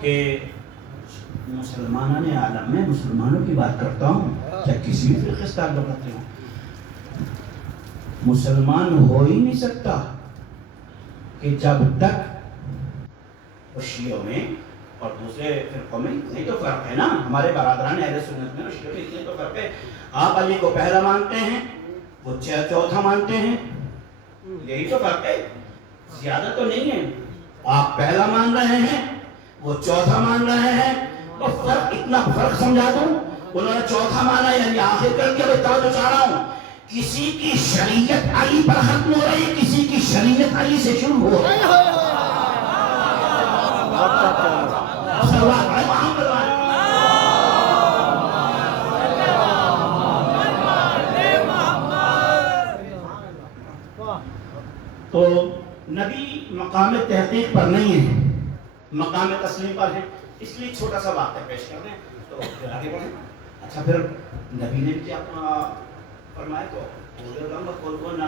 کہ مسلمانوں نے عالم میں مسلمانوں کی بات کرتا ہوں یا کسی بھی فرقے سے تعلق رکھتے ہوں، مسلمان ہو ہی نہیں سکتا کہ جب تک شیعوں میں اور دوسرے فرقوں میں اتنے تو فرق ہے نا، ہمارے برادران اہل سنت میں اور شیعوں میں اتنے تو فرق ہے. آپ علی کو پہلا مانتے ہیں، وہ چوتھا مانتے ہیں، یہی تو فرق ہے، زیادہ تو نہیں ہے. آپ پہلا مان رہے ہیں، وہ چوتھا مان رہے ہیں، اور فرق اتنا فرق سمجھا دوں، انہوں نے چوتھا مانا یعنی آخر کر کے میں توجہ چاہ رہا ہوں، کسی کی شریعت علی پر ختم ہو رہی ہے، کسی کی شریعت علی سے شروع ہو رہی ہے. تو نبی مقام تحقیق پر نہیں ہے، مقام تسلیم پر ہے. اس لیے چھوٹا سا واقعہ پیش کر دیں تو پھر آگے بڑھیں. اچھا پھر نبی نے بھی کیا فرمایا، تو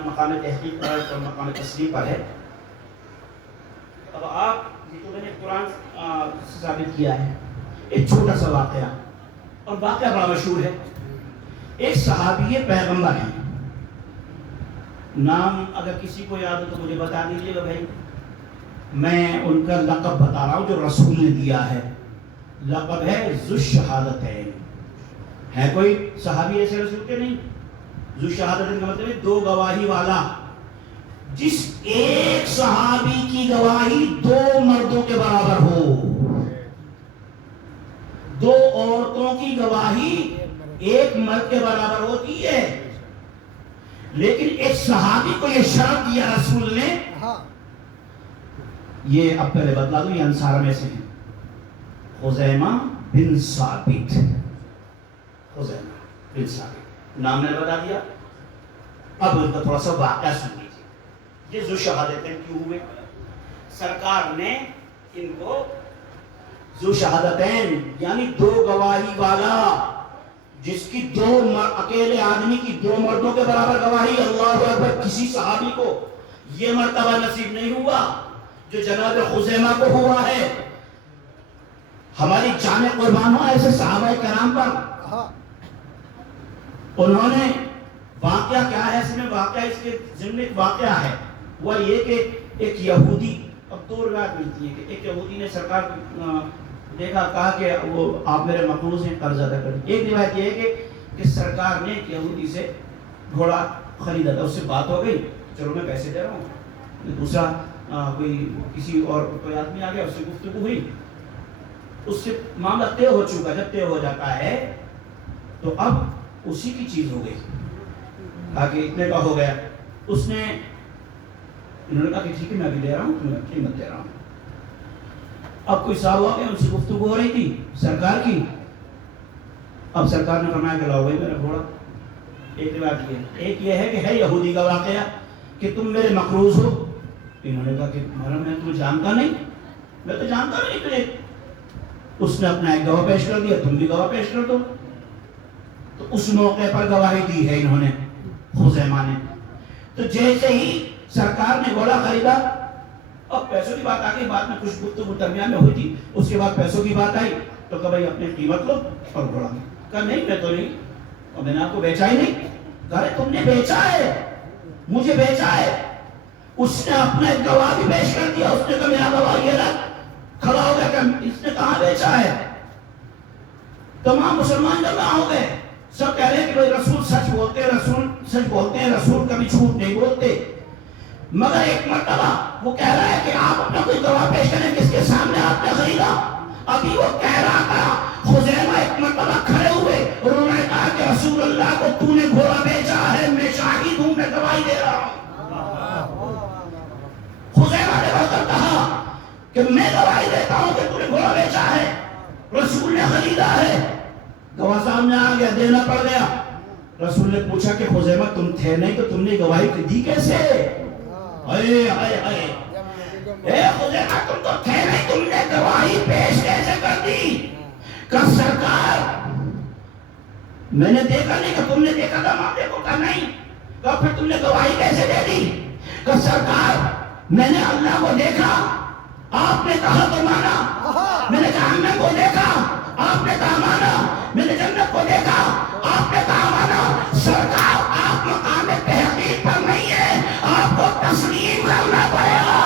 مقام تحقیق پر ہے تو مقام تسلیم پر ہے. اب آپ یہ تو میں نے قرآن ثابت کیا ہے. ایک چھوٹا سا واقعہ، اور واقعہ بڑا مشہور ہے. ایک صحابی پیغمبر ہیں، نام اگر کسی کو یاد ہو تو مجھے بتا دیجیے گا بھائی. میں ان کا لقب بتا رہا ہوں جو رسول نے دیا ہے. لقب ہے ذو الشہادتین. ہے کوئی صحابی ایسے رسول کے نہیں؟ ذو الشہادتین کا مطلب ہے دو گواہی والا. جس ایک صحابی کی گواہی دو مردوں کے برابر ہو. دو عورتوں کی گواہی ایک مرد کے برابر ہوتی ہے، لیکن ایک صحابی کو یہ شرط دیا رسول نے. یہ اب پہلے بتلا دوں، یہ انصار میں سے ہیں. خزیمہ بن ثابت، خزیمہ بن ثابت نام نے بتا دیا. اب ان کا تھوڑا سا واقعہ سن لیجیے. یہ ذو شہادتین کیوں ہوئے؟ سرکار نے ان کو ذو شہادتین یعنی دو گواہی والا، جس کی اکیلے آدمی کی دو مردوں کے برابر گواہی، اللہ اکبر، کسی صحابی کو یہ مرتبہ نصیب نہیں ہوا جو جناب خزیمہ کو ہوا ہے. ہماری جان قربان ہو ایسے صحابہ کرام پر. انہوں نے واقعہ کیا ہے اس میں؟ واقعہ اس کے ضمن ایک واقعہ ہے، وہ یہ کہ ایک یہودی، اب دو روایت ملتی ہے کہ ایک یہودی نے سرکار دیکھا، کہا کہ وہ آپ میرے مقروض ہیں، قرض ادا کر. ایک روایت یہ ہے کہ سرکار نے ایک یہودی سے گھوڑا خریدا تھا، اس سے بات ہو گئی، چلو میں پیسے دے رہا ہوں. دوسرا کوئی کسی اور کوئی آدمی آ گیا، اس سے گفتگو ہوئی، اس سے معاملہ طے ہو چکا. جب طے ہو جاتا ہے تو اب اسی کی چیز ہو گئی، کہا کہ اتنے کا ہو گیا. اس نے انہوں نے کہا کہ ٹھیک ہے میں ابھی دے رہا ہوں، تمہیں قیمت دے رہا ہوں. اب کوئی صاحب ہوا کہ ان سے گفتگو ہو رہی تھی سرکار کی. اب سرکار نے فرمایا کہ لاؤ بھائی میرا گھوڑا. ایک روایت یہ، ایک یہ ہے کہ ہے یہودی کا واقعہ کہ تم میرے مقروض ہو. انہوں نے کہا کہ میں تمہیں جانتا نہیں، میں تو جانتا نہیں تجھے. اس نے اپنا ایک گواہ پیش کر دیا، تم بھی گواہ پیش کر دو. تو اس موقع پر گواہی دی ہے انہوں نے، خزیمہ نے. تو جیسے ہی سرکار نے گھوڑا خریدا، اب پیسوں کی بات آ گئی، بعد میں کچھ گفتگو درمیان میں ہوئی تھی، اس کے بعد پیسوں کی بات آئی تو کہا بھائی اپنی قیمت لو اور گھوڑا. کہا نہیں میں تو نہیں، اور میں نے آپ کو بیچا ہی نہیں. کہا تم نے بیچا ہے، مجھے بیچا ہے. اس نے اپنا ایک گواہ بھی پیش کر دیا. اس نے کہا میرا گواہ یہ رہا. کھڑا ہو گیا کہ اس نے کہاں بیچا ہے. تمام مسلمان جمع ہو گئے، سب کہہ رہے ہیں کہ بھائی رسول سچ بولتے ہیں، رسول سچ بولتے ہیں، رسول کبھی جھوٹ نہیں بولتے. مگر ایک مرتبہ وہ کہہ رہا ہے کہ آپ اپنا کوئی گواہ پیش کریں کس کے سامنے آپ نے خریدا. ابھی وہ کہہ رہا تھا، خزیمہ ایک مرتبہ کھڑے ہوئے اور انہوں نے کہا کہ رسول اللہ کو تو نے گھوڑا بیچا ہے، میں شاہد ہوں، میں گواہی دے رہا ہوں. خزیمہ نے بڑھ کر کہا کہ میں گواہی دیتا ہوں کہ تو نے گھوڑا بیچا ہے، رسول نے خریدا ہے. گواہ سامنے آ گیا، دینا پڑ گیا. رسول نے پوچھا کہ خزیمہ تم تھے نہیں تو تم نے گواہی دی کیسے؟ اے خزیمہ تم تو تھے نہیں، تم نے گواہی پیش کیسے کر دی؟ کہ سرکار میں نے دیکھا نہیں. کہ تم نے دیکھا تھا ماں کو؟ کہا نہیں. کہ پھر تم نے گواہی کیسے دے دی؟ کہ سرکار میں نے اللہ کو دیکھا، آپ نے کہا تو مانا، میں نے کہا جہنم کو دیکھا، آپ نے کہا مانا، میں نے جنت کو دیکھا، آپ نے کہا مانا۔ سرکار آپ مقام تحقیق پر نہیں ہے، آپ کو تسلیم کرنا پڑے گا۔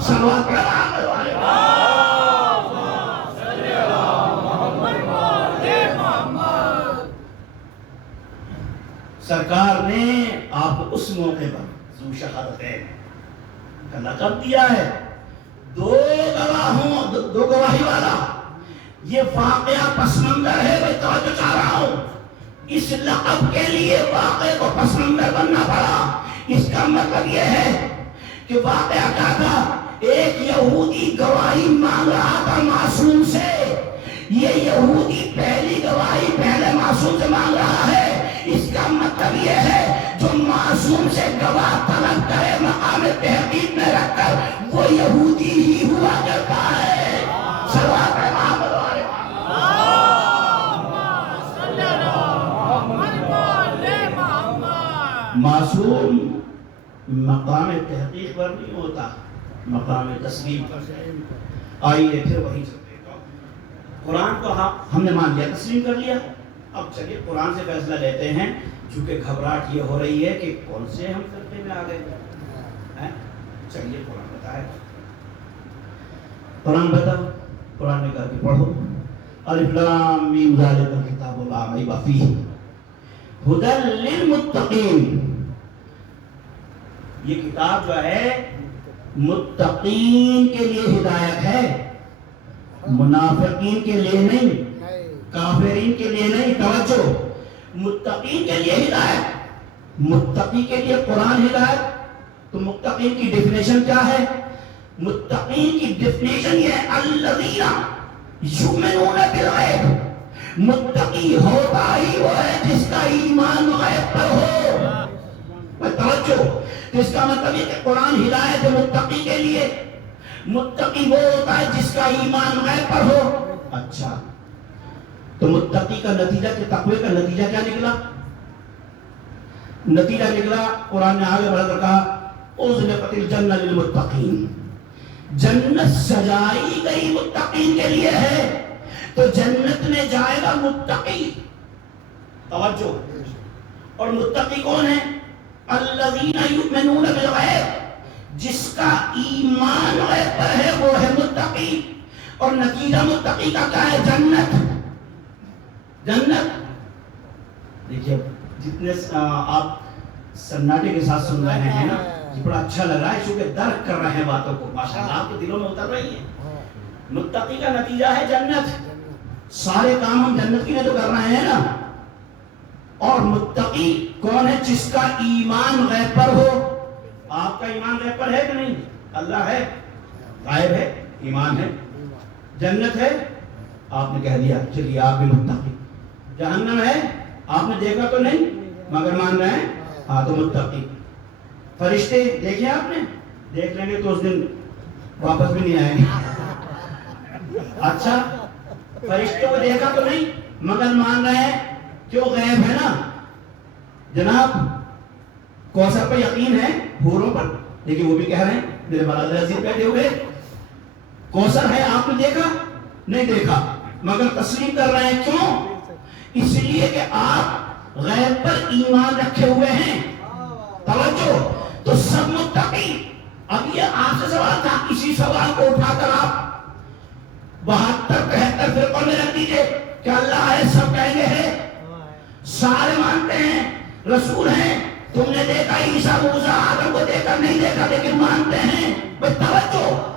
صلوات سرکار نے آپ کو اس موقع پر ذو شہادتین کا لقب دیا ہے، دو گواہی والا۔ یہ واقعہ پس منظر ہے، میں توجہ چاہ رہا ہوں، اس لقب کے لیے واقعے کو پس منظر بننا پڑا۔ اس کا مطلب یہ ہے کہ واقعہ کیا تھا؟ ایک یہودی گواہی مانگ رہا تھا معصوم سے، یہ یہودی پہلی گواہی پہلے معصوم سے مانگ رہا ہے۔ اس کا مطلب یہ ہے جو معصوم سے گواہ طلب کرے مقام تحقیق میں رکھ کر، وہ یہودی ہی ہوا کرتا ہے۔ صلوات محمد علیہ معصوم مقام تحقیق پر نہیں ہوتا، مقام تسلیم پر۔ آئیے پھر وہی قرآن کو ہم نے مان لیا، تسلیم کر لیا۔ اب چلیے قرآن سے فیصلہ لیتے ہیں، چونکہ گھبراہٹ یہ ہو رہی ہے کہ کون سے ہم فرقے میں آ گئے۔ چلیے قرآن بتائے، قرآن بتاؤ۔ قرآن نے کہا کہ پڑھو، الف لام میم ذالک الکتاب لا ریب فیہ ھدی للمتقین۔ یہ کتاب جو ہے متقین کے لیے ہدایت ہے، منافقین کے لیے نہیں، کافرین کے لیے نہیں۔ توجہ، متقین کے لیے ہدایت، متقی کے لیے قرآن ہدایت۔ تو متقین کی ڈیفینیشن کیا ہے؟ متقین کی ڈیفینیشن یہ ہے الذین یؤمنون بالغیب۔ متقی ہوتا ہی وہ ہے جس کا ایمان غیب پر ہو۔ توجہ، اس کا مطلب یہ کہ قرآن ہدایت ہے متقی کے لیے۔ متقی وہ ہوتا ہے جس کا ایمان غیب پر ہو۔ اچھا، تو متقی کا نتیجہ کہ تقوی کا نتیجہ کیا نکلا؟ نتیجہ نکلا، قرآن نے آگے بڑھ کر کہا اُزْلِفَتِ الْجَنَّةُ لِلْمُتَّقِينَ، جنت سجائی گئی متقین کے لیے ہے۔ تو جنت میں جائے گا متقی۔ توجہ، اور متقی کون ہے؟ الذین یؤمنون بالغیب، جس کا ایمان غیب پر ہے وہ ہے متقی۔ اور نتیجہ متقی کا کیا ہے؟ جنت۔ جنت دیکھیے، جتنے آپ سناٹے کے ساتھ سن رہے ہیں نا، یہ بڑا اچھا لگ رہا ہے، چونکہ درک کر رہے ہیں باتوں کو، ماشاءاللہ آپ کے دلوں میں اتر رہی ہیں۔ متقی کا نتیجہ ہے جنت۔ سارے کام ہم جنت کی تو کر رہے ہیں نا۔ اور متقی کون ہے؟ جس کا ایمان غیب پر ہو۔ آپ کا ایمان غیب پر ہے کہ نہیں؟ اللہ ہے، غائب ہے، ایمان ہے، جنت ہے، آپ نے کہہ دیا چلیے آپ بھی متقی۔ جہنم ہے، آپ نے دیکھا تو نہیں مگر مان رہے ہیں، ہاں تو متقی۔ فرشتے دیکھیں آپ نے؟ دیکھ لیں گے تو اس دن واپس بھی نہیں آئیں گے۔ اچھا، فرشتے کو دیکھا تو نہیں مگر مان رہے ہیں، کیوں؟ غیب ہے نا۔ جناب کوثر پر یقین ہے، حوروں پر، لیکن وہ بھی کہہ رہے ہیں میرے برادر عزیز بیٹھے ہوئے، کوثر ہے، آپ نے دیکھا نہیں دیکھا مگر تسلیم کر رہے ہیں۔ کیوں؟ اس لیے کہ آپ غیب پر ایمان رکھے ہوئے ہیں۔ توجہ، تو سب متقی۔ اب یہ آپ سے سوال تھا، اسی سوال کو اٹھا کر آپ 72-73 فرقوں میں رکھ دیجئے کہ اللہ ہے، سب کہیں گے ہے، سارے مانتے ہیں، رسول ہیں، تم نے دیکھا عیسیٰ موسیٰ آدم کو دیکھا نہیں دیکھا لیکن مانتے ہیں۔ بس توجہ،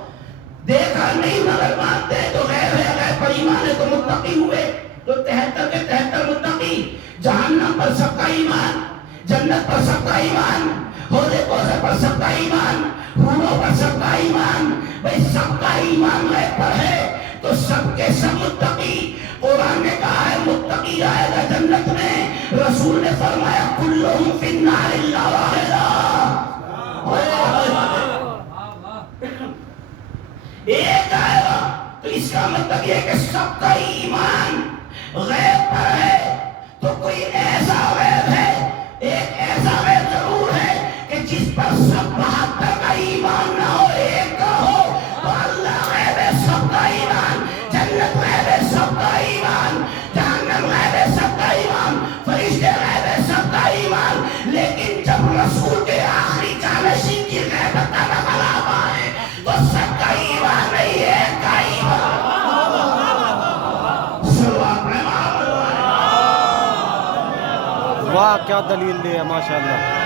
دیکھا نہیں مگر مانتے ہیں تو غیب ہے، غیب پر ایمان ہے تو متقی ہوئے۔ تو 73 کے 73 متقی۔ جہنم پر سب کا ایمان، جنت پر سب کا ایمان، حوض کوثر پر سب کا ایمان، حوروں پر سب کا ایمان۔ بھئی سب کا ایمان غیب پر ہے تو سب کے سب متقی۔ قرآن نے کہا ہے متقی آئے گا جنت میں، رسول نے فرمایا کلہم فی النار الا واحدا۔ ایک آئے گا، تو اس کا مطلب یہ کہ سب کا ایمان غیب پر ہے۔ تو کوئی ایسا غیب ہے، ایک ایسا غیب ضرور ہے کہ جس پر سب 72 کا ایمان نہ ہو، ایک کا ہو، تو واہ کیا دلیل دی ہے ماشاءاللہ.